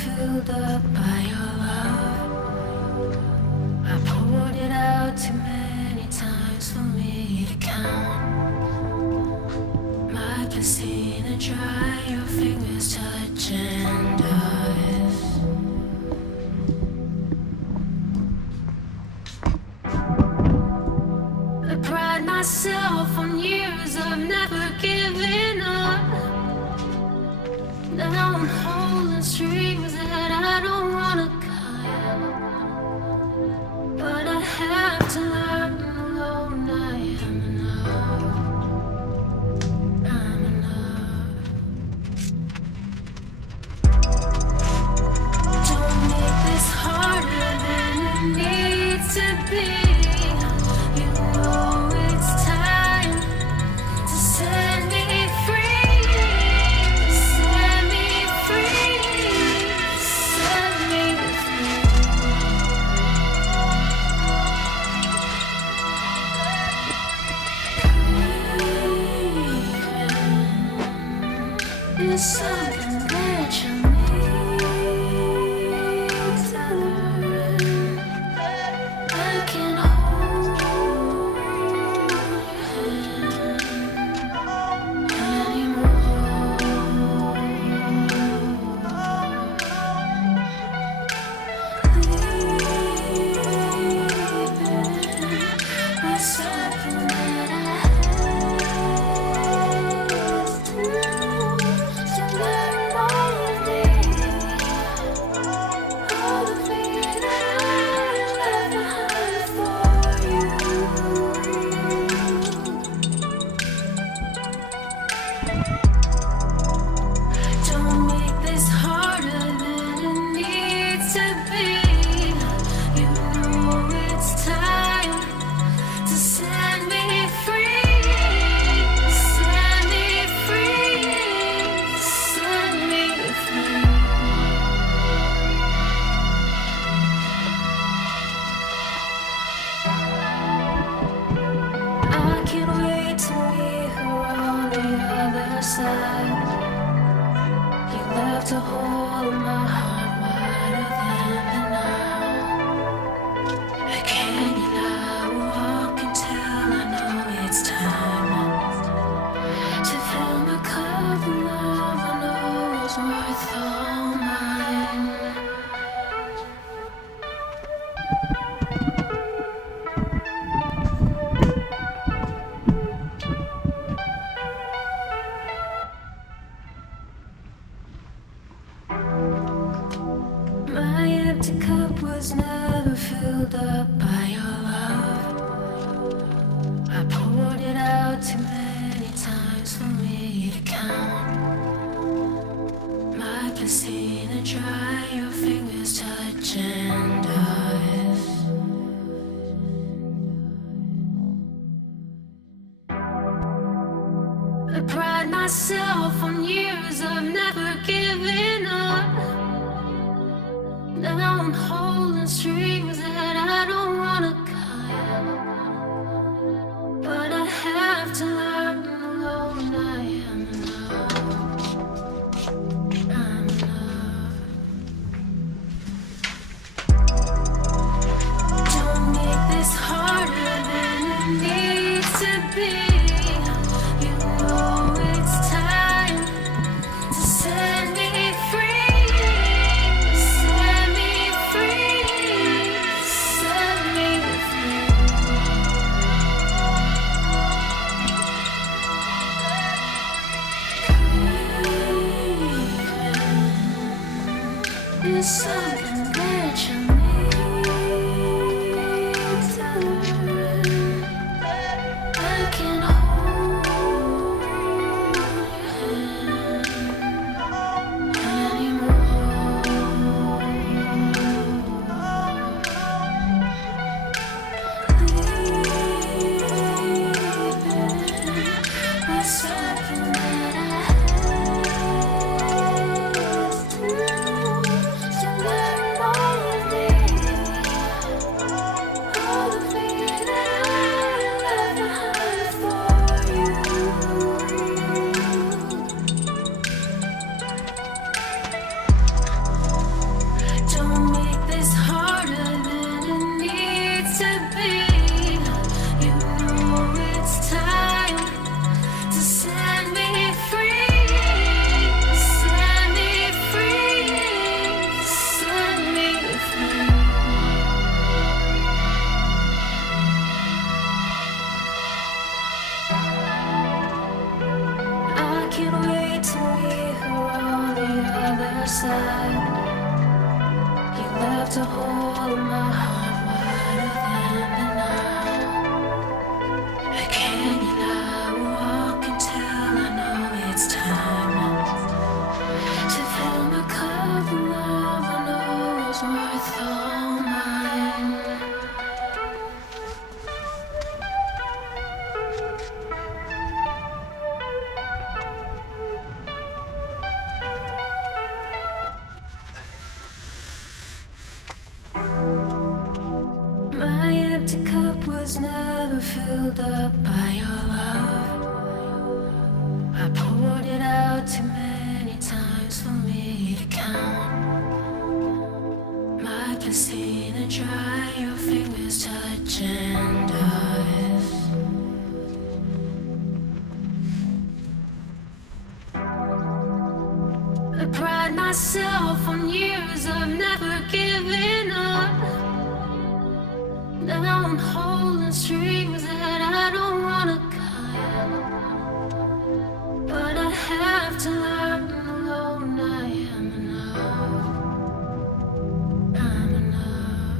filled up by your love. I poured it out too many times for me to count. My piscina dry, your fingers touch and ice. I pride myself on years of never giving up. Now I'm holding strings that I don't wanna cut, but I have to learn alone. I am enough. I'm enough. Don't make this harder than it needs to be. You know it's time to set me free. Set me free. Set me free. It's something that you need to learn. I can hold your hand anymore. Leaving was something that I had to learn all of me, all of me that I left behind for you. Don't make this harder than it needs to be. You know it's time to set me free. Set me free. Set me free. I can't wait to meet her on the other side. You left a hole in my heart wider than the Nile. Again, and I will walk until I know it's time to fill my cup with love I know is worth all mine. My empty cup was never filled up by your love. I poured it out too many times for me to count. My piscina dry, your fingers touch and ice. I pride myself on years of never giving up. Now I'm holding strings that I don't wanna cut, but I have to learn alone. I am enough. I'm enough. Don't make this harder than it needs to be. You know it's time to set me free. Set me free. Set me free. It's something that you need to learn. I can hold your hand anymore. Leaving was something that I had to learn. side. You left a hole in my heart wider than the now. Again, and I will walk until I know it's time to fill my cup with love I know is worth all mine. My empty cup was never filled up by your love. I poured it out too many times for me to count. My piscina dry, your fingers touch and dust. I pride myself on years of never giving up. Now I'm holding strings that I don't wanna cut, but I have to learn alone I am enough. I'm enough.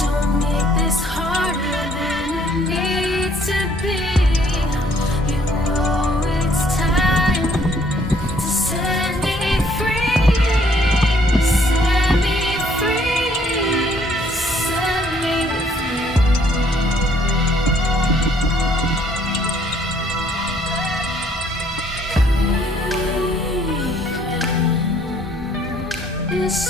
Don't make this harder than it needs to be. You know it's time to set me free. Set me free. Set me free. It's